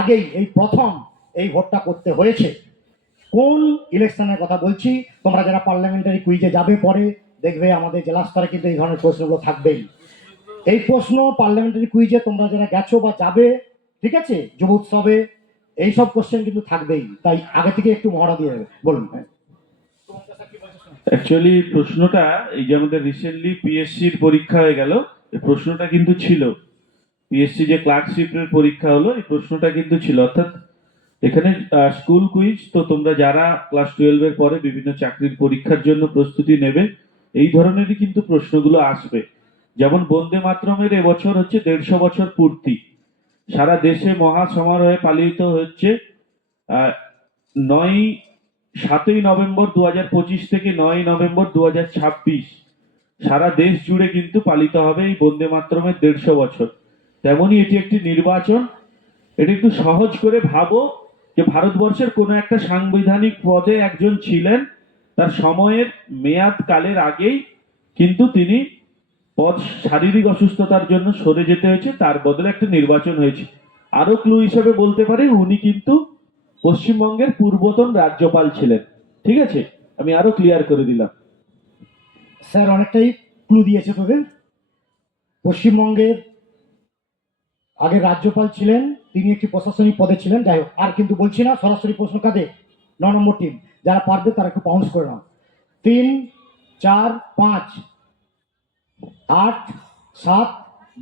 আগেই এই প্রথম এই ভোটটা করতে হয়েছে। কোন ইলেকশনের কথা বলছি? তোমরা যারা পার্লামেন্টারি কুইজে যাবে পরে দেখবে আমাদের জেলা স্তরে কিন্তু এই ধরনের প্রশ্নগুলো থাকবেই। এই প্রশ্ন পার্লামেন্টারি কুইজে তোমরা যারা গেছো বা যাবে, ঠিক আছে, যুব উৎসবে এইসব কোশ্চেন কিন্তু থাকবেই, তাই আগে থেকে একটু মহড়া দিয়ে দেবে। বলুন। অ্যাকচুয়ালি প্রশ্নটা এই যে আমাদের রিসেন্টলি পিএসসির পরীক্ষা হয়ে গেল, এই প্রশ্নটা কিন্তু ছিল পিএসসি যে ক্লার্কশিপের পরীক্ষা হলো, এই প্রশ্নটা কিন্তু ছিল। অর্থাৎ এখানে স্কুল কুইজ, তো তোমরা যারা ক্লাস 12 এর পরে বিভিন্ন চাকরির পরীক্ষার জন্য প্রস্তুতি নেবে, এই ধরনেরই কিন্তু প্রশ্নগুলো আসবে। যেমন বন্দে মাতরমের এবছর হচ্ছে 150 বছর পূর্তি, সারা দেশে মহা সমারোহে পালিত হচ্ছে। 7ই নভেম্বর 2025 থেকে 9ই নভেম্বর 2026 সারা দেশ জুড়ে কিন্তু পালিত হবে এই বন্দে মাতরমের 150 বছর। তেমনি এটি একটি নির্বাচন। এটা একটু সহজ করে ভাবো যে ভারতবর্ষের কোনো একটা সাংবিধানিক পদে একজন ছিলেন, তার সময়ের মেয়াদ কালের আগেই কিন্তু তিনি পদ শারীরিক অসুস্থতার জন্য সরে যেতে হয়েছে, তার বদলে একটা নির্বাচন হয়েছে। আরো ক্লু হিসেবে বলতে পারি, উনি কিন্তু পশ্চিমবঙ্গের পূর্বতন রাজ্যপাল ছিলেন। ঠিক আছে, আমি আরো ক্লিয়ার করে দিলাম। স্যার অনেকটাই ক্লু দিয়েছে তোদের। পশ্চিমবঙ্গের আগে রাজ্যপাল ছিলেন, তিনি একটি প্রশাসনিক পদে ছিলেন। যাই হোক, আর কিন্তু বলছি না, সরাসরি প্রশ্ন কাদের? 9 নম্বর টিম, যারা পারবে তারা একটু পাউন্স করে নাও। 3, 4, 5, 8, 7,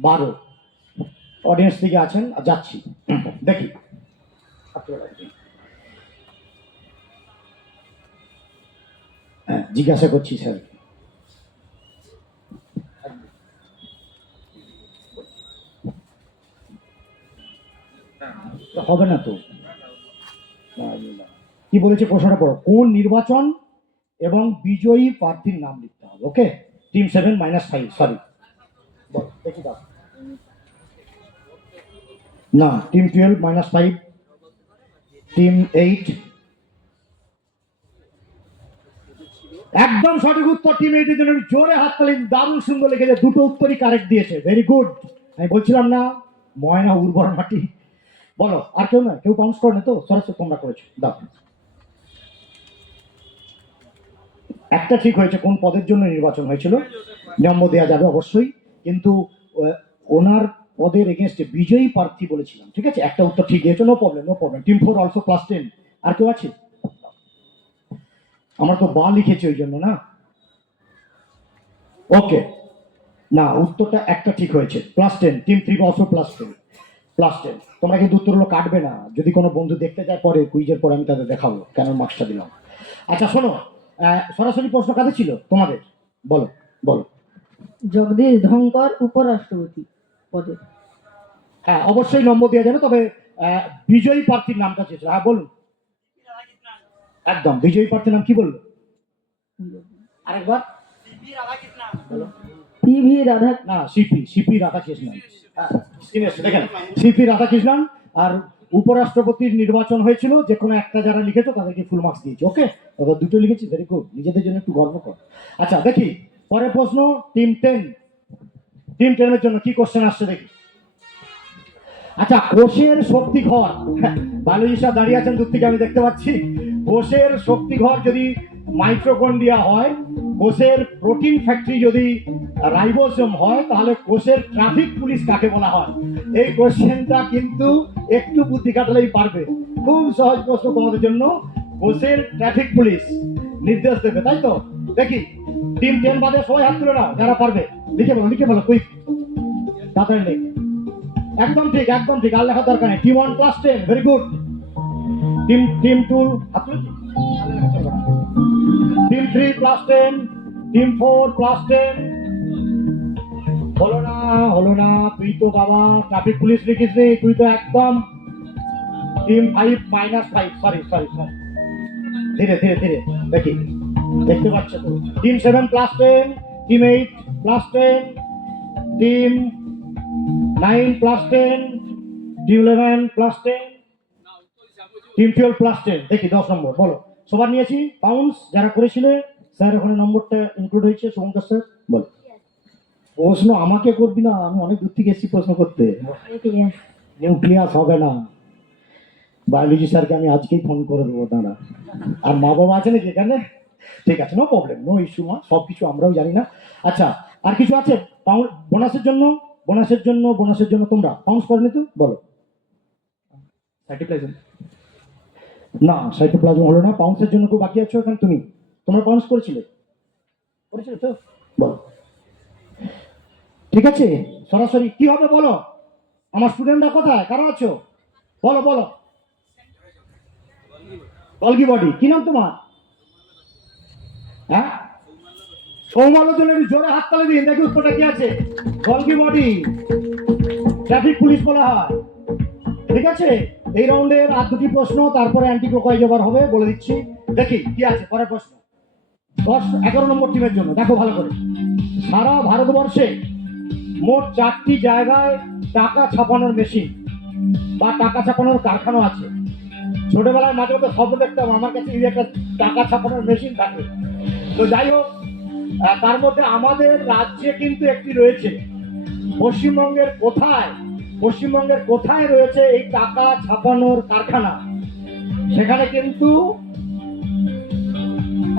12 অডিয়েন্স থেকে আছেন, যাচ্ছি দেখি। হ্যাঁ, জিজ্ঞাসা করছি স্যার। হবে না তো। কি বলেছে প্রশ্নটা পড়ো। কোন নির্বাচন এবং বিজয়ী প্রার্থীর নাম লিখতে হবে। ওকে, টিম 7 -5, সরি দেখি দাও। না, টিম 12 -5, টিম 8। একদম সঠিক উত্তর টিম 8 এর জন্য। জোরে হাততালি, দারুণ সুন্দর লিখেছে, দুটো উত্তরই কারেক্ট দিয়েছে, ভেরি গুড। আমি বলছিলাম না, ময়না উর্বর মাটি। বলো, আর কেউ না, কেউ পাউন্স করে না তো? সরাসরি তোমরা করেছো, দাও। একটা ঠিক হয়েছে, কোন পদের জন্য নির্বাচন হয়েছিল, নম্বর দেওয়া যাবে অবশ্যই, কিন্তু ওনার পদের এগেনস্টে বিজয়ী প্রার্থী বলেছিলাম। ঠিক আছে, একটা উত্তর ঠিক দিয়েছে, no problem, no problem. Team 4 also +10। আর কেউ আছে? আমরা তো বা লিখেছি ওই জন্য না। ওকে, না, উত্তরটা একটা ঠিক হয়েছে, +10। Team 3 also +10। তোমরা কিন্তু উত্তরগুলো কাটবে না, যদি কোনো বন্ধু দেখতে যায় পরে কুইজের পরে আমি তাদের দেখাবো কেন মার্কসটা দিলাম। আচ্ছা শোনো, সরাসরি প্রশ্ন কাদের ছিল তোমাদের? বলো বলো। জগদীশ ধনকর উপরাষ্ট্রপতি পদে। হ্যাঁ, অবশ্যই নম্বর দেওয়া যাবে, তবে বিজয়ী প্রার্থীর নামটা চেয়েছিল। হ্যাঁ বলুন। একদম, বিজয়ী প্রার্থীর নাম কি বললো আরেকবার? পিভি রাধা। না, সিপি রাধাকৃষ্ণন। হ্যাঁ, স্ক্রিনে এসছে দেখেন, সিপি রাধাকৃষ্ণন। আর উপরাষ্ট্রপতির নির্বাচন হয়েছিল, যে কোনো একটা যারা লিখেছো তাদেরকে ফুল মার্কস দিয়েছে। ওকে, ওদের দুটো লিখেছি, ভেরি গুড, নিজেদের জন্য একটু গর্ব কর। আচ্ছা দেখি পরের প্রশ্ন, টিম 10। টিম 10 এর জন্য কি কোশ্চেন আসছে দেখি। আচ্ছা, কোষের শক্তি ঘর, বায়োলজিস্টরা দাঁড়িয়ে আছেন দূর থেকে আমি দেখতে পাচ্ছি। কোষের শক্তি ঘর যদি মাইটোকন্ড্রিয়া হয়, কোষের প্রোটিন ফ্যাক্টরি যদি রাইবোসোম হয়, তাহলে কোষের ট্রাফিক পুলিশ কাকে বলা হয়? এই কোশ্চেনটা কিন্তু একটু বুদ্ধি খাটালেই পারবে, খুব সহজ প্রশ্ন তোমাদের জন্য। কোষের ট্রাফিক পুলিশ নির্দেশ দেবে, তাই তো? দেখি টিম 10 বাদে সবাই হাত তুলে নাও, যারা পারবে লিখে বলো কুইক, তাড়াতাড়ি লিখ। একদম ঠিক, একদম ঠিক, আর লেখার দরকার নেই। Team 1 +10, very good. Team 2 team 3 +10, team 4 +10। হলো না, তুই তো বাবা ট্রাফিক পুলিশ লিখিস নি, তুই তো একদম। টিম 5 -5, সরি, ধীরে দেখি, দেখতে পাচ্ছ তো? Team 7 +10, team 8 +10, team 9 +10, team 11 +10, team 12 +10। দেখি 10 নম্বর, বলো। সবার নিয়েছি পাউন্স যারা করেছিলে। স্যার ওখানে নম্বরটা ইনক্লুড হয়েছে, শুভঙ্কর স্যার বল। প্রশ্ন আমাকে করবি না, আমি অনেক দূর থেকে এসেছি প্রশ্ন করতে। নিউক্লিয়াস হবে না, বায়োলজি স্যারকে আমি আজকেই ফোন করে দেবো, দাঁড়া। আর মা বাবা আছে নাকি এখানে? ঠিক আছে, নো প্রবলেম, নো ইস্যু, মা সব কিছু আমরাও জানি না। আচ্ছা, আর কিছু আছে বোনাসের জন্য? বোনাসের জন্য তোমরা পাউন্স করেনি তো, বলো। সাইটোপ্লাজম। না, সাইটোপ্লাজম হলো না। পাউন্সের জন্য কেউ বাকি আছো এখানে? তোমরা পাউন্স করেছিলে তো, বলো। ঠিক আছে, সরাসরি কি হবে বলো। আমার স্টুডেন্টরা কোথায়, কারা আছো? বলো বলো। গলগি বডি, কি নাম তোমার? হ্যাঁ, সৌমালোচনের জোরে হাত তালে দিন, দেখি উত্তরটা কি আছে। গলগি বডি, ট্রাফিক পুলিশ বলা হয়। ঠিক আছে, এই রাউন্ডের আর দুটি প্রশ্ন, তারপরে অ্যান্টি ক্লকওয়াইজ ওভার হবে, বলে দিচ্ছি। দেখি কি আছে পরের প্রশ্ন। 11 নম্বর টিমের জন্য দেখো ভালো করে। সারা ভারতবর্ষে মোট 4টি জায়গায় টাকা ছাপানোর মেশিন বা টাকা ছাপানোর কারখানা আছে। ছোটবেলায় মাঝে মধ্যে স্বপ্ন দেখতাম আমার কাছে এই একটা টাকা ছাপানোর মেশিন থাকে। তো যাই হোক, তার মধ্যে আমাদের রাজ্যে কিন্তু একটি রয়েছে। পশ্চিমবঙ্গের কোথায় রয়েছে এই টাকা ছাপানোর কারখানা? সেখানে কিন্তু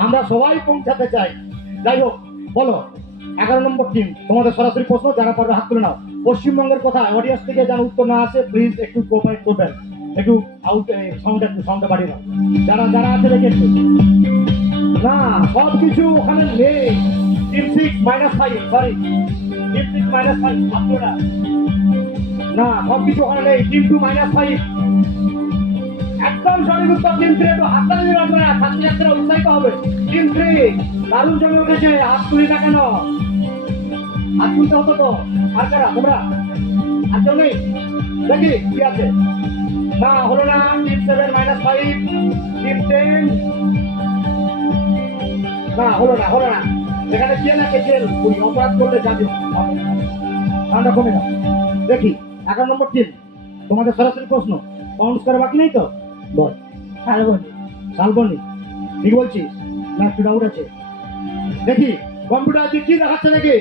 আমরা সবাই পৌঁছাতে চাই। যাই হোক, বলো। 11 নম্বর টিম, তোমাদের সরাসরি প্রশ্ন, যারা পারবে হাত তুলে নাও। পশ্চিমবঙ্গের কোথায়? অডিয়েন্স থেকে যেন উত্তর না আসে, প্লিজ একটু কোঅপারেট করবেন। একটু সাউন্ডটা বাড়িয়ে দাও। যারা আছে দেখে একটু। না, সব কিছু ওখানে নেই। টিম 6-5, সরি, টিম 6-5, হাত তুলে না। না, সব কিছু ওখানে নেই। টিম 2-5, একদম সঠিক উত্তর। টিম 3 একটু হাত তালি দিন আপনারা, ছাত্রছাত্রীরা উৎসাহিত হবে। টিম 3 দারুণ জমে উঠেছে, হাত তুলি না কেন? হাত তুলতে হতো তো। আর কারা তোমরা? আর কেউ নেই? দেখি কি আছে। না, হলো না। টিম 7-5, টিম 10, না হলো না। এখানে জেল আছে, জেল। ওই অপরাধ করলে যাবে, ঠান্ডা কমে না। দেখি 11 নম্বর টিম, তোমাদের সরাসরি প্রশ্ন। বাউন্স করা বাকি নেই তো, বল। শালবনি, ঠিক বলছিস না? একটু ডাউট আছে। দেখি কম্পিউটার দিক কি দেখাচ্ছে নাকি।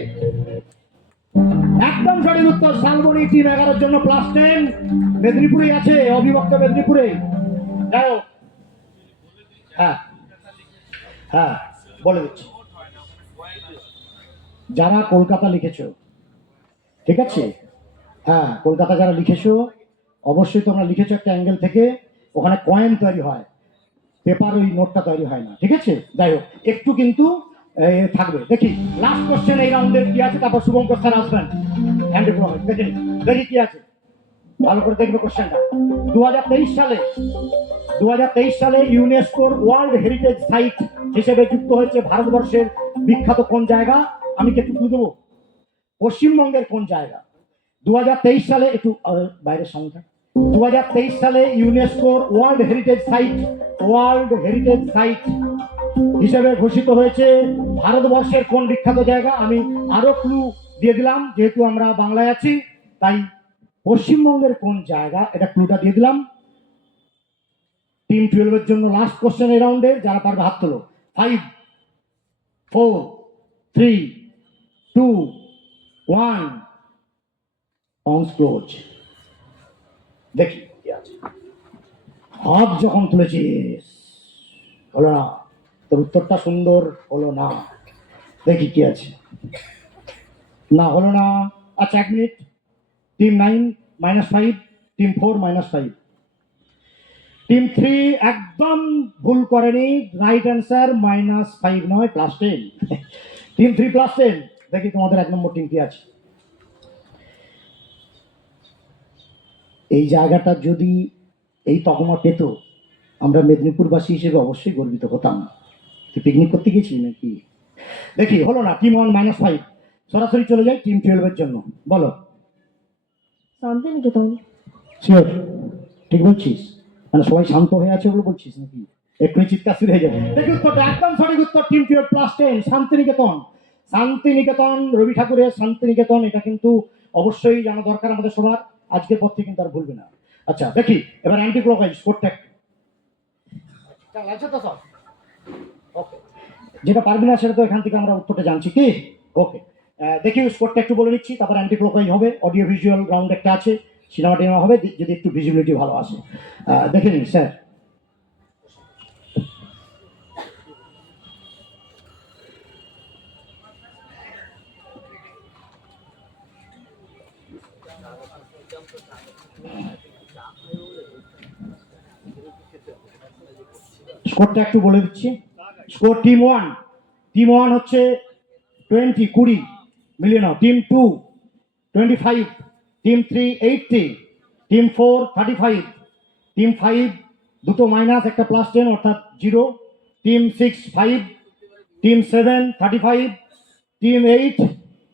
একদম সঠিক উত্তর, শালবনি। টিম 11 জন্য +10। মেদিনীপুরে আছে, অবিভক্ত মেদিনীপুরে। যাই হোক, হ্যাঁ হ্যাঁ, বলে দিচ্ছি। যারা কলকাতা লিখেছো, ঠিক আছে, হ্যাঁ, কলকাতা যারা লিখেছো, অবশ্যই তোমরা লিখেছো একটা অ্যাঙ্গেল থেকে। ওখানে কয়েন তৈরি হয়, পেপার ওই নোটটা তৈরি হয় না, ঠিক আছে। যাই হোক, একটু কিন্তু থাকবে। দেখি লাস্ট কোশ্চেন এই রাউন্ডের কি আছে, তারপর শুভঙ্কর স্যার আসবেন। দেখি কি আছে, ভালো করে দেখবে কোশ্চেনটা। 2023 সালে ইউনেস্কোর ওয়ার্ল্ড হেরিটেজ সাইট হিসেবে যুক্ত হয়েছে ভারতবর্ষের বিখ্যাত কোন জায়গা? আমি কি একটু দেবো? পশ্চিমবঙ্গের কোন জায়গা? 2023 সালে, একটু বাইরের সামনে, 2023 সালে ইউনেস্কোর ওয়ার্ল্ড হেরিটেজ সাইট হিসেবে ঘোষিত হয়েছে ভারতবর্ষের কোন বিখ্যাত জায়গা? আমি আরো ক্লু দিয়ে দিলাম, যেহেতু আমরা বাংলায় আছি, তাই পশ্চিমবঙ্গের কোন জায়গা, এটা ক্লুটা দিয়ে দিলাম। টিম 12 এর জন্য লাস্ট কোশ্চেন এই রাউন্ডে, যারা পারবে হাত তোলো। 5, 4, 3, 2, 1, পাউন্স ক্লোজ। দেখি কি আছে। হাত যখন তুলেছিস, হলো না, তোর উত্তরটা সুন্দর হলো না। দেখি কি আছে। না, হলো না। আচ্ছা, 1 মিনিট। টিম 9-5, টিম 4-5, টিম 3 একদম ভুল করেনি। রাইট অ্যান্সার -5 নয়, +10। টিম 3 +10। দেখি তোমাদের 1 নম্বর টিম কি আছে। এই জায়গাটা যদি এই তকমা পেত, আমরা মেদিনীপুরবাসী হিসেবে অবশ্যই গর্বিত হতাম। তুই পিকনিক করতে গেছিলি নাকি? দেখি, হলো না। টিম 1-5, সরাসরি চলে যাই টিম 12 এর জন্য, বলো। শান্তিনিকেতন। শিওর? ঠিক বলছিস? মানে সবাই শান্ত হয়ে আছে বলে বলছিস নাকি? এক্ষুনি চিৎকার শুরু হয়ে যাবে। দেখি উত্তরটা, একদম সঠিক উত্তর। টিম 12 +10, শান্তিনিকেতন। রবি ঠাকুরের শান্তিনিকেতন, এটা কিন্তু অবশ্যই জানা দরকার আমাদের সবার। আজকের পর থেকে কিন্তু আর ভুলবে না। আচ্ছা, দেখি এবার অ্যান্টি ক্লকওয়াইজ স্কোরটা একটু। তো সব ওকে, যেটা পারবি না সেটা তো এখান থেকে আমরা উত্তরটা জানছি কি। ওকে, দেখি স্কোরটা একটু বলে নিচ্ছি, তারপর অ্যান্টি ক্লকওয়াইজ হবে। অডিও ভিজুয়াল রাউন্ড একটা আছে, সিনেমা টিনেমা হবে যদি একটু ভিজিবিলিটি ভালো আসে। দেখে নিন স্যার। স্কোরটা একটু বলে দিচ্ছি। স্কোর টিম ওয়ান হচ্ছে 20 মিলিয়ে নাও। টিম 2 25, টিম 3 80, টিম 4 35, টিম 5 দুটো মাইনাস একটা +10 অর্থাৎ 0, টিম 6 5, টিম 7 35, টিম 8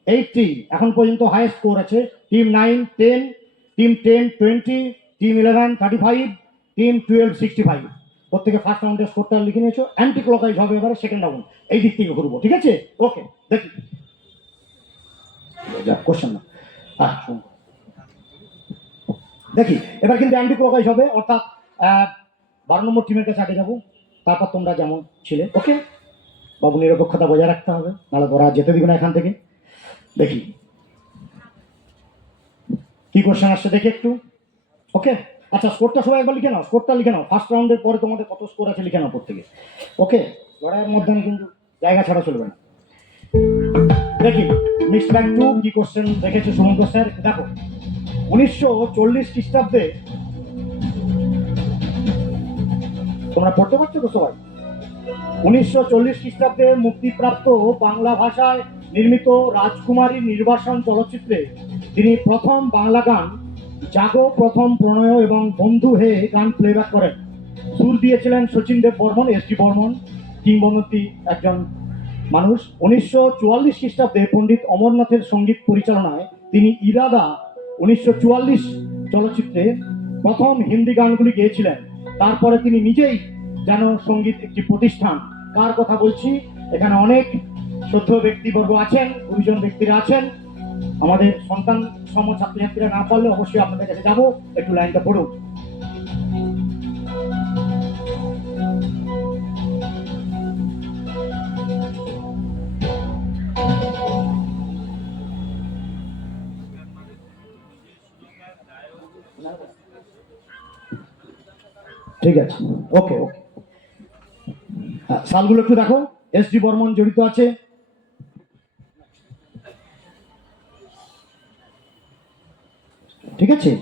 80। এখন পর্যন্ত হাইয়েস্ট স্কোর আছে। Team 9 10, team 10 20, team 11 35, team 12 65। প্রত্যেকে ফার্স্ট রাউন্ডের স্কোরটা লিখে নিয়েছো। অ্যান্টি ক্লকওয়াইজ হবে এবারে সেকেন্ড রাউন্ড, এই দিক থেকে ঘুরবো, ঠিক আছে? ওকে, দেখি যা কোশ্চেন না। শুনুন, দেখি এবার কিন্তু অ্যান্টি ক্লকওয়াইজ হবে, অর্থাৎ 12 নম্বর টিমের কাছে আগে যাবো, তারপর তোমরা যেমন ছিলে। ওকে বাবু, নিরপেক্ষতা বজায় রাখতে হবে, নাহলে তোরা যেতে দিবে না এখান থেকে। দেখি কি কোশ্চেন আসছে দেখি একটু। ওকে আচ্ছা, স্কোরটা সবাই একবার লিখে নাও, স্কোরটা লিখে নাও। ফার্স্ট রাউন্ডের পরে তোমাদের কত স্কোর আছে লিখে নাও প্রত্যেকে। ওকে, লড়াইয়ের মধ্যে কিন্তু জায়গা ছাড়া চলবে না। দেখি মিক্সড ব্যাগ 2 কি কোশ্চেন রেখেছে সুমন্ত স্যার। দেখো 1940 খ্রিস্টাব্দে, তোমরা পড়তে পারছো তো সবাই? 1940 খ্রিস্টাব্দে মুক্তিপ্রাপ্ত বাংলা ভাষায় নির্মিত রাজকুমারী নির্বাসন চলচ্চিত্রে তিনি প্রথম বাংলা গান জাগো প্রথম প্রণয় এবং বন্ধু হে গান প্লেব্যাক করেন। সুর দিয়েছিলেন শচীন দেব বর্মন, এস.ডি. বর্মন, কিংবদন্তি একজন মানুষ। 1944 খ্রিস্টাব্দে পণ্ডিত অমরনাথের সঙ্গীত পরিচালনায় তিনি ইরাদা 1944 চলচ্চিত্রে প্রথম হিন্দি গানগুলি গেয়েছিলেন। তারপরে তিনি নিজেই যেন সঙ্গীত একটি প্রতিষ্ঠান। কার কথা বলছি? এখানে অনেক শ্রদ্ধেয় ব্যক্তিবর্গ আছেন, গুরুজন ব্যক্তিরা আছেন। আমাদের সন্তান সম ছাত্রছাত্রীরা না পারলে অবশ্যই আপনাদের কাছে যাবো, একটু লাইনটা পড়ুন। ঠিক আছে, ওকে ওকে। সালগুলো একটু দেখো। এস.ডি. বর্মন জড়িত আছে, ঠিক আছে?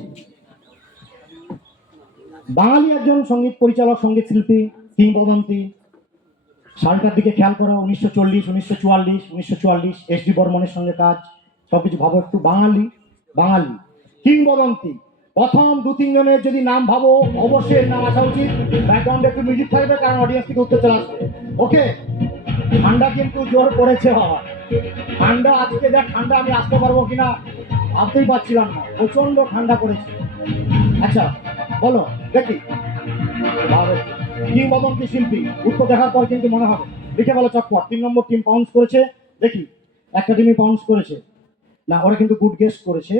বাঙালি একজন সঙ্গীত পরিচালক, সঙ্গীত শিল্পী, কিংবদন্তি। সালটার দিকে খেয়াল করো, 1940, 1944, এস.ডি. বর্মনের সঙ্গে কাজ, সবকিছু ভাবো একটু। বাঙালি বাঙালি কিংবদন্তি। প্রথম 2-3 জনের যদি নাম ভাবো, অবশ্যই নাম আসা উচিত। ব্যাকগ্রাউন্ডে একটু মিউজিক থাকবে, কারণ অডিয়েন্স থেকে উত্তর চলে আসবে। ওকে, ঠান্ডা কিন্তু জোর পড়েছে বাবা। ঠান্ডা আজকে যা ঠান্ডা, আমি আসতে পারবো কিনা ভাবতেই পারছিলাম না, প্রচন্ড ঠান্ডা পড়েছে। আচ্ছা বলো দেখি, কিংবদন্তি শিল্পী, উত্তর দেখার পর কিন্তু মনে হবে। লিখে বলো চটপট। 3 নম্বর টিম পাউন্স করেছে, দেখি একটা টিমই পাউন্স করেছে না, ওরা কিন্তু গুড গেস্ট করেছে।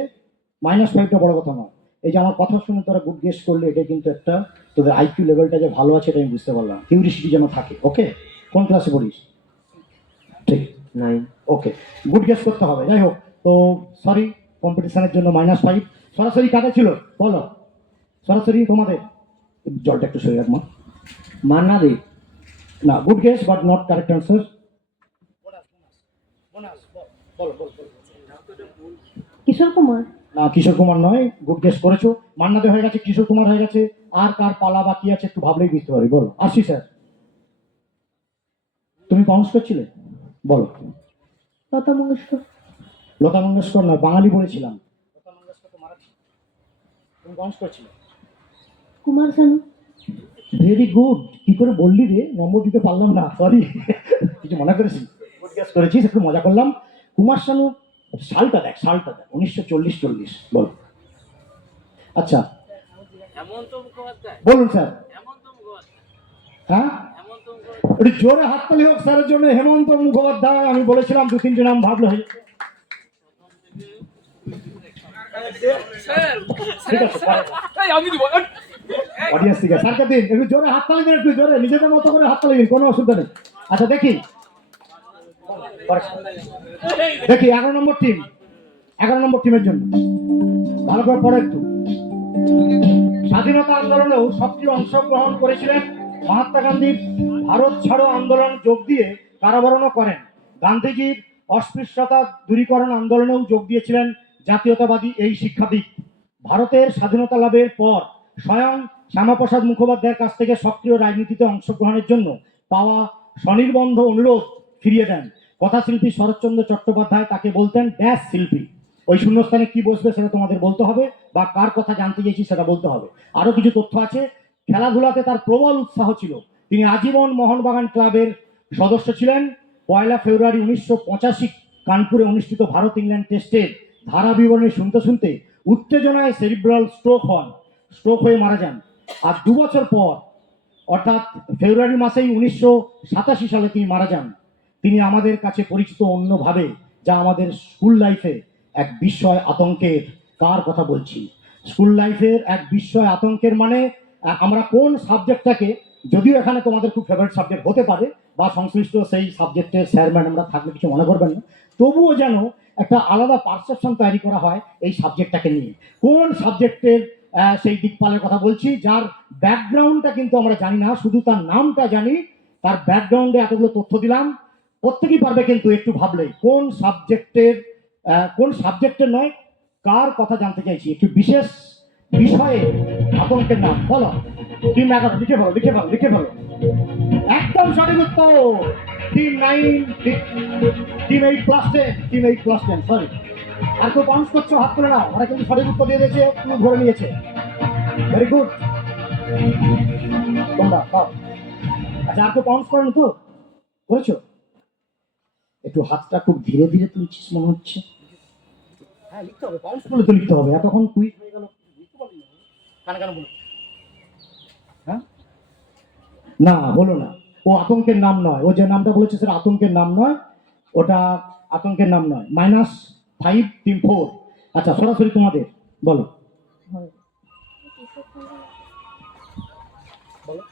-5টা বড় কথা নয়, এই যে আমার কথা শুনে তোরা গুড গেস্ট করলে, এটা কিন্তু একটা তোদের আইকিউ লেভেলটা যে ভালো আছে এটা আমি বুঝতে পারলাম। কিউরিসিটি যেন থাকে। ওকে, কোন ক্লাসে পড়িস? ঠিক 9। ওকে, গুড গেস্ট করতে হবে। যাই হোক, তো সরি, কম্পিটিশনের জন্য -5। সরাসরি কাকে ছিল বলো? সরাসরি তোমাদের। জলটা একটু সরে রাখ মা। মান্না দে। না, good guess but not correct answer. Kishore Kumar. না, কিশোর কুমার নয়। গুড গেস করেছো, মান্না দে হয়ে গেছে, কিশোর কুমার হয়ে গেছে। আর কার পালা বাকি আছে একটু ভাবলেই বুঝতে পারি। বলো। আসি স্যার, তুমি পাউন্স করছিলে, বলো। লতা মঙ্গেশকর। লতা মঙ্গেশকর না, বাঙালি বলেছিলাম। লতা মঙ্গেশকর তো মারাঠি, তুমি পাউন্স করছিলে। কুমার শানু। Very good. কি করে বললি রে, নম্বর দিতে পারলাম না, সরি। কিছু মনে করেছি, গুড গেস করেছিস, একটু মজা করলাম। কুমার শানু, সালটা দেখ, 1940-40। বল। আচ্ছা বলুন স্যার। হ্যাঁ, একটু জোরে হাততালি হোক স্যারের জন্য। হেমন্ত মুখোপাধ্যায়। আমি বলেছিলাম 2-3টে নাম ভাবলে হয়ে। ঠিক আছে, অডিয়েন্স ঠিক আছে। স্যারকে দিন একটু জোরে হাততালি দিন, একটু জোরে, নিজেদের মতো করে হাততালি দিন, কোনো অসুবিধা নেই। আচ্ছা দেখি, দেখি 11 নম্বর টিম, 11 নম্বর টিমের জন্য ভালো করে পড়ে একটু। স্বাধীনতা আন্দোলনেও সক্রিয় অংশগ্রহণ করেছিলেন। মহাত্মা গান্ধীর ভারত ছাড়ো আন্দোলন যোগ দিয়ে কারাবরণও করেন। গান্ধীজির অস্পৃশ্যতা দূরীকরণ আন্দোলনেও যোগ দিয়েছিলেন জাতীয়তাবাদী এই শিক্ষাবিদ। ভারতের স্বাধীনতা লাভের পর স্বয়ং শ্যামাপ্রসাদ মুখোপাধ্যায়ের কাছ থেকে সক্রিয় রাজনীতিতে অংশগ্রহণের জন্য পাওয়া স্বনির্বন্ধ অনুরোধ ফিরিয়ে দেন। কথাশিল্পী শরৎচন্দ্র চট্টোপাধ্যায় তাকে বলতেন ড্যাশ শিল্পী। ওই শূন্যস্থানে কি বসবে সেটা তোমাদের বলতে হবে, বা কার কথা জানতে চেয়েছি সেটা বলতে হবে। আরো কিছু তথ্য আছে। খেলাধুলাতে তার প্রবল উৎসাহ ছিল। তিনি আজীবন মোহনবাগান ক্লাবের সদস্য ছিলেন। 1 ফেব্রুয়ারি 1985 কানপুরে অনুষ্ঠিত ভারত ইংল্যান্ড টেস্টের ধারা বিবরণী শুনতে শুনতে উত্তেজনায় সেরিব্রাল স্ট্রোক হয়ে মারা যান। আর 2 বছর পর অর্থাৎ ফেব্রুয়ারি মাসেই 1987 সালে তিনি মারা যান। তিনি আমাদের কাছে পরিচিত অন্যভাবে, যা আমাদের স্কুল লাইফে এক বিস্ময় আতঙ্কের। কার কথা বলছি? স্কুল লাইফের এক বিস্ময় আতঙ্কের মানে আমরা কোন সাবজেক্টটাকে, যদিও এখানে তোমাদের খুব ফেভারিট সাবজেক্ট হতে পারে বা সংশ্লিষ্ট সেই সাবজেক্টের স্যার ম্যাডামরা থাকলে কিছু মনে করবেন না, তবুও যেন একটা আলাদা পারসেপশন তৈরি করা হয় এই সাবজেক্টটাকে নিয়ে। কোন সাবজেক্টের সেই দিকপালের কথা বলছি, যার ব্যাকগ্রাউন্ডটা কিন্তু আমরা জানি না, শুধু তার নামটা জানি। তার ব্যাকগ্রাউন্ডে এতগুলো তথ্য দিলাম, প্রত্যেকেই পারবে কিন্তু একটু ভাবলে কোন সাবজেক্টের নয়, কার কথা জানতে চাইছি, একটু বিশেষ বিষয়ে আতঙ্কের নাম বলো। টিম 11 লিখে ফেলো। একদম সঠিক উত্তর। Team 9, team 8+10, sorry. আর কেউ বাউন্স করছো, হাত তুলে নাও। ওরা কিন্তু সঠিক উত্তর দিয়ে দিয়েছে, ক্লু ধরে নিয়েছে। Very good. তোমরা আচ্ছা, আর কেউ বাউন্স করেন তো? করেছো? একটু হাতটা খুব ধীরে ধীরে তুলছিস মনে হচ্ছে। হ্যাঁ, লিখতে হবে, বাউন্স করলে তো লিখতে হবে। এতক্ষণ কুইজ হয়ে গেল, বুঝতে পারলি না? কানে বলো। হ্যাঁ, না হলো না। ও আতঙ্কের নাম নয়, ও যে নামটা বলেছে সেটা আতঙ্কের নাম নয়, ওটা আতঙ্কের নাম নয়। -5, টিম 4। আচ্ছা, সরাসরি তোমাদের বলো। বলো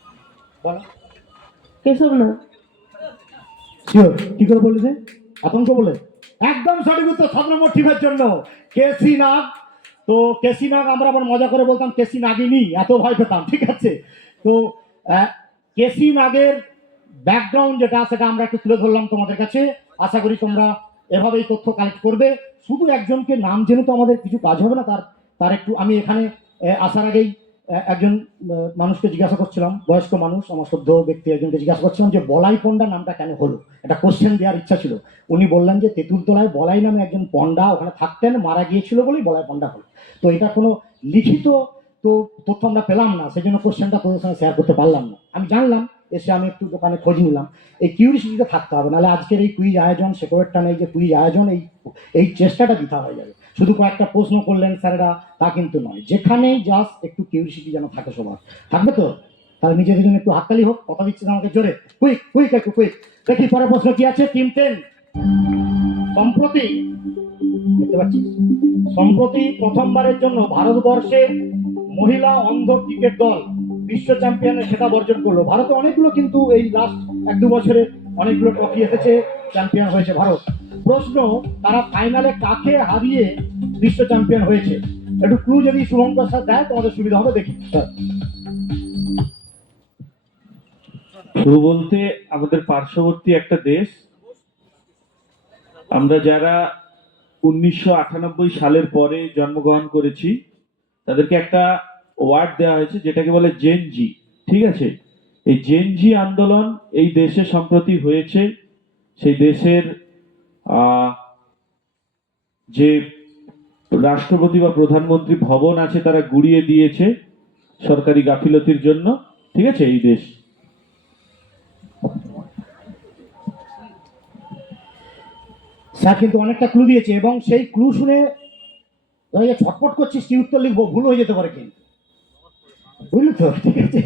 বলো। কেশবনাথ। শিওর? কি করে বলেছে? আতঙ্ক বলে? একদম সঠিক উত্তর। 7 নম্বর টিমের জন্য কেসি নাগ। তো কেসি নাগ আমরা আবার মজা করে বলতাম কেসি নাগিনী, এত ভয় পেতাম। ঠিক আছে, তো কেসি নাগের ব্যাকগ্রাউন্ড যেটা সেটা আমরা একটু তুলে ধরলাম তোমাদের কাছে। আশা করি তোমরা এভাবেই তথ্য কালেক্ট করবে। শুধু একজনকে নাম জেনে তো আমাদের কিছু কাজ হবে না। তার তার একটু আমি এখানে আসার আগেই একজন মানুষকে জিজ্ঞাসা করছিলাম, বয়স্ক মানুষ, আমার সদ্য ব্যক্তি একজনকে জিজ্ঞাসা করছিলাম যে বলাই পণ্ডা নামটা কেন হলো। একটা কোশ্চেন দেওয়ার ইচ্ছা ছিল। উনি বললেন যে তেঁতুলতলায় বলাই নামে একজন পণ্ডা ওখানে থাকতেন, মারা গিয়েছিল বলেই বলাই পণ্ডা হলো। তো এটা কোনো লিখিত তো তথ্য আমরা পেলাম না, সেই জন্য কোশ্চেনটা তোদের সঙ্গে শেয়ার করতে পারলাম না। আমি জানলাম, এসে আমি একটু দোকানে খোঁজ নিলাম। এই কিউরিসিটিটা থাকতে হবে, নাহলে আজকের এই কুইজ আয়োজন, সেকোয়েটটা নেই যে কুইজ আয়োজন, এই চেষ্টাটা বৃথা হয়ে যাবে। শুধু কয়েকটা প্রশ্ন করলেন স্যারেরা, তা কিন্তু নয়। যেখানেই জাস্ট একটু কিউরিসিটি যেন থাকে সবার। থাকবে তো? তাহলে নিজেদের জন্য একটু হাততালি হোক। কথা দিচ্ছেন আমাকে জোরে, কুইক একটু কুইক। দেখি পরের প্রশ্ন কি আছে। টিম 10। সম্প্রতি দেখতে পাচ্ছিস, সম্প্রতি প্রথমবারের জন্য ভারতবর্ষের মহিলা অন্ধ ক্রিকেট দল বিশ্ব চ্যাম্পিয়নের খেতাব অর্জন করলো। ভারতে অনেকগুলো কিন্তু এই লাস্ট 1-2 বছরে অনেকগুলো ট্রফি এসেছে, চ্যাম্পিয়ন হয়েছে ভারত। প্রশ্ন, তারা ফাইনালে কাকে হারিয়ে বিশ্ব চ্যাম্পিয়ন হয়েছে? একটু ক্লু যদি শুভঙ্কর স্যার দেয় তোমাদের সুবিধা হবে। দেখি স্যার। শুরু বলতে আমাদের পার্শ্ববর্তী একটা দেশ। আমরা যারা 1998 সালের পরে জন্মগ্রহণ করেছি তাদেরকে একটা ওয়ার্ড দেওয়া হয়েছে যেটাকে বলে জেনজি। ঠিক আছে, এই জেনজি আন্দোলন এই দেশে সম্প্রতি হয়েছে। সেই দেশের যে রাষ্ট্রপতি বা প্রধানমন্ত্রী ভবন আছে তারা গুড়িয়ে দিয়েছে সরকারি গাফিলতির জন্য। ঠিক আছে, এই দেশ। স্যার কিন্তু অনেকটা ক্লু দিয়েছে, এবং সেই ক্লু শুনে ছটপট করছিস কি উত্তর লিখবো, ভুল হয়ে যেতে পারে কিন্তু, বুঝলি তো? ঠিক আছে,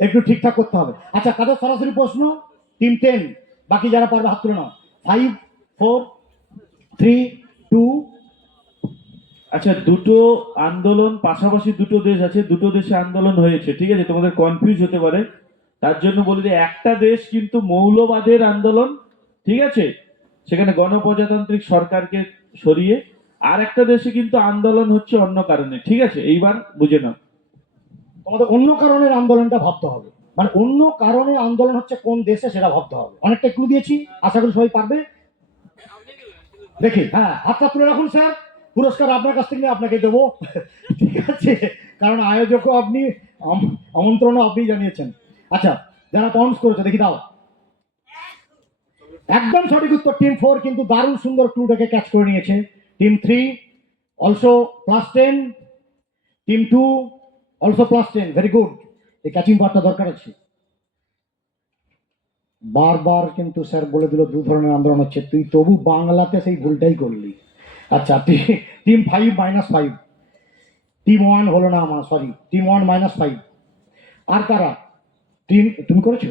একটু ঠিকঠাক করতে হবে। আচ্ছা, কাদের সরাসরি প্রশ্ন? টিম 10। বাকি যারা পারবে হাত তুলে নাও। 5, 4, 3, 2। আচ্ছা, দুটো আন্দোলন পাশাপাশি দুটো দেশ আছে, দুটো দেশে আন্দোলন হয়েছে। ঠিক আছে, তোমাদের কনফিউজ হতে পারে, তার জন্য বলি যে একটা দেশ কিন্তু মৌলবাদের আন্দোলন, ঠিক আছে, সেখানে গণপ্রজাতান্ত্রিক সরকারকে সরিয়ে, আর একটা দেশে কিন্তু আন্দোলন হচ্ছে অন্য কারণে, ঠিক আছে? এইবার বুঝে নাও। তোমাদের অন্য কারণের আন্দোলনটা ভাবতে হবে, মানে অন্য কারণে আন্দোলন হচ্ছে কোন দেশে সেটা ভাবতে হবে। অনেকটা ক্লু দিয়েছি, আশা করি সবাই পারবে। দেখি, হ্যাঁ, হাতটা তুলে রাখুন স্যার, পুরস্কার আপনার কাছ থেকে নিয়ে আপনাকে দেবো। ঠিক আছে, কারণ আয়োজকও আপনি, আমন্ত্রণও আপনি জানিয়েছেন। আচ্ছা, যারা পাউন্স করেছে দেখি দাও। একদম সঠিক উত্তর টিম 4, কিন্তু দারুণ সুন্দর ক্লুটাকে ক্যাচ করে নিয়েছে। Team 3 also +10, team 2 also +10, very good. এই ক্যাচিং পাওয়ারটা দরকার আছে। বারবার কিন্তু স্যার বলে দিল দু ধরনের আন্দোলন হচ্ছে, তুই তবু বাংলাতে সেই ভুলটাই করলি। আচ্ছা, টিম 5 -5, টিম 1 হলো না আমার, সরি, টিম 1 -5। আর কারা? তুমি করেছো?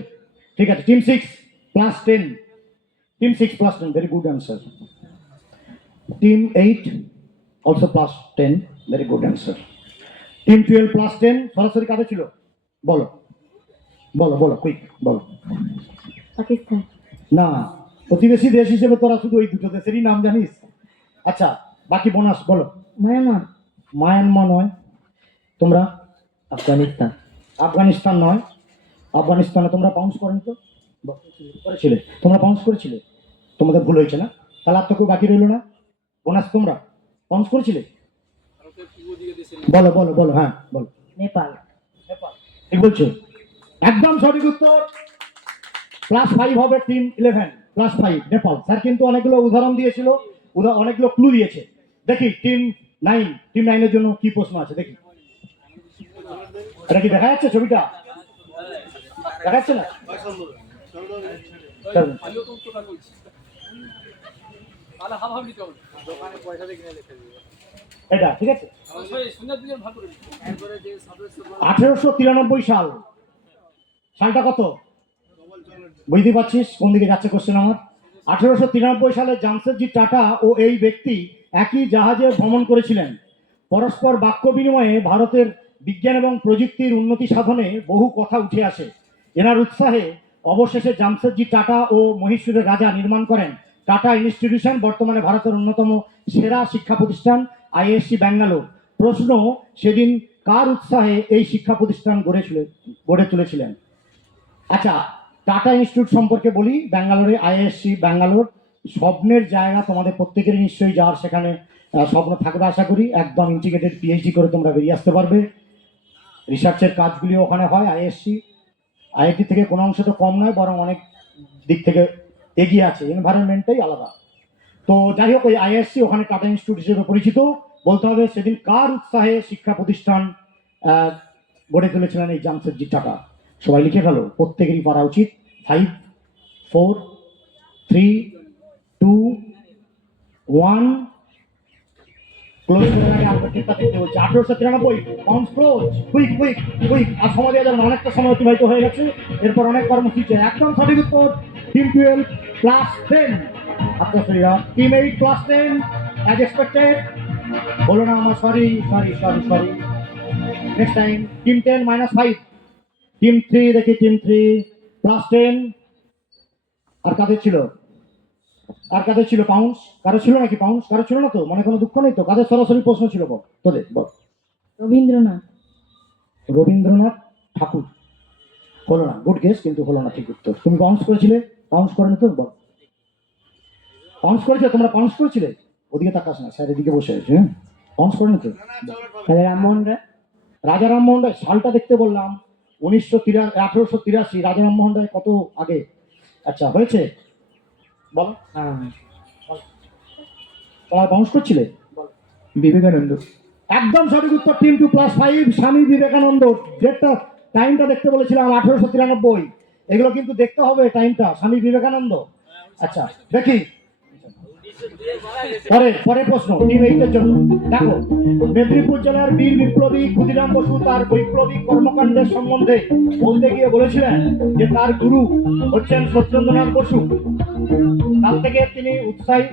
ঠিক আছে, team 6 +10, team 6 +10, very good answer. Team 8 also +10, very good answer. Team 12 +10, সরাসরি কাদের ছিল? বলো বলো বলো, কুইক বলো। পাকিস্তান। না, প্রতিবেশী দেশ হিসেবে তোরা শুধু ওই দুটো দেশেরই নাম জানিস। আচ্ছা, বাকি বোনাস বলো। মায়ানমার। মায়ানমার নয়। তোমরা? আফগানিস্তান। আফগানিস্তান নয়। আফগানিস্তানে তোমরা পাউন্স করেন তো? করেছিলে? তোমরা পাউন্স করেছিলে? তোমাদের ভুল হয়েছে না? তাহলে আর তো কেউ বাকি রইলো না। বোনাস তোমরা পাউন্স করেছিলে? বলো বলো বলো, হ্যাঁ বলো। নেপাল। নেপাল, ঠিক বলছো, একদম সঠিক উত্তর। +5 হবে টিম 11, +5 নেপাল। স্যার কিন্তু অনেকগুলো উদাহরণ দিয়েছিল, অনেকগুলো ক্লু দিয়েছে। দেখি টিম 9, টিম 9 এর জন্য কি প্রশ্ন আছে দেখি। এটা কি দেখা যাচ্ছে ছবিটা? দেখা যাচ্ছে না? চলো। এটা ঠিক আছে। 1893 সাল, সালটা কত বুঝতে পারছিস কোন দিকে যাচ্ছে কোশ্চেন আমার? 1893 সালে জামশেদজি টাটা ও এই ব্যক্তি একই জাহাজে ভ্রমণ করেছিলেন। পরস্পর বাক্য বিনিময়ে ভারতের বিজ্ঞান এবং প্রযুক্তির উন্নতি সাধনে বহু কথা উঠে আসে। এনার উৎসাহে অবশেষে জামশেদজি টাটা ও মহীশূরের রাজা নির্মাণ করেন টাটা ইনস্টিটিউশন, বর্তমানে ভারতের অন্যতম সেরা শিক্ষা প্রতিষ্ঠান আইএসসি ব্যাঙ্গালোর। প্রশ্ন, সেদিন কার উৎসাহে এই শিক্ষা প্রতিষ্ঠান গড়ে তুলেছিলেন? আচ্ছা, টাটা ইনস্টিটিউট সম্পর্কে বলি। ব্যাঙ্গালোরে আইআইএসসি ব্যাঙ্গালোর, স্বপ্নের জায়গা তোমাদের প্রত্যেকেরই নিশ্চয়ই যাওয়ার সেখানে স্বপ্ন থাকবে আশা করি। একদম ইন্টিগ্রেটেড পিএইচডি করে তোমরা বেরিয়ে আসতে পারবে। রিসার্চের কাজগুলিও ওখানে হয়। আইআইএসসি আইআইটি থেকে কোনো অংশ তো কম নয়, বরং অনেক দিক থেকে এগিয়ে আছে, এনভায়রনমেন্টটাই আলাদা। তো যাই হোক, ওই আইআইএসসি ওখানে টাটা ইনস্টিটিউট হিসেবে পরিচিত। বলতে হবে সেদিন কার উৎসাহে শিক্ষা প্রতিষ্ঠান গড়ে তুলেছিলেন এই জামশেদজি টাটা। সবাই লিখে ফেলো, প্রত্যেকেরই পারা উচিত। 5 4 3 2 1, ক্লোজ করার আগে আমরা চিন্তা দেখতে হচ্ছে। 1893 pounce close, quick quick quick. আর সময় দেওয়া যাবে না, অনেকটা সময় অতিবাহিত হয়ে গেছে, এরপর অনেক কর্মসূচি। একদম সঠিক উত্তর টিম 12 +10। আচ্ছা শ্রীরা, টিম 8 +10 অ্যাজ এক্সপেক্টেড। বলো না আমার, sorry sorry sorry sorry, next time. Team 10 -5, team 3 দেখি, টিম 3 +10। আর কাদের ছিল? আর কাদের ছিল পাউন্স? কারো ছিল নাকি পাউন্স? কারো ছিল না তো? মানে কোনো দুঃখ নেই তো? কাদের সরাসরি প্রশ্ন ছিল বল, তোদের বল। রবীন্দ্রনাথ। রবীন্দ্রনাথ ঠাকুর হলো না, গুড গেস, কিন্তু হলো না ঠিক উত্তর। তুমি পাউন্স করেছিলে? পাউন্স করেনি তো? বল, পাউন্স করেছিলে তোমরা? পাউন্স করেছিলে? ওদিকে তাকাস না, স্যার এদিকে বসে আছে। হ্যাঁ, পাউন্স করেনি তো? তাহলে রামমোহন রায়। রাজা রামমোহন রায়, সালটা দেখতে বললাম 1883। রাজা রামমোহন রায় কত আগে? আচ্ছা, হয়েছে বল। তোমার বাউন্স করছিলে? বিবেকানন্দ। একদম সঠিক উত্তর টিম 2 +5, স্বামী বিবেকানন্দ। ডেটটা, টাইমটা দেখতে বলেছিলাম 1893। এগুলো কিন্তু দেখতে হবে টাইমটা, স্বামী বিবেকানন্দ। আচ্ছা দেখি পরের প্রশ্ন টিম 8 এর জন্য। দেখো, মেদিনীপুর জেলার বীর বিপ্লবী ক্ষুদিরাম বসু তার বৈপ্লবিক কর্মকাণ্ডের সম্বন্ধে বলতে গিয়ে বলেছিলেন যে তার গুরু হচ্ছেন সত্যেন্দ্রনাথ বসু। কাল থেকে তিনি উৎসাহী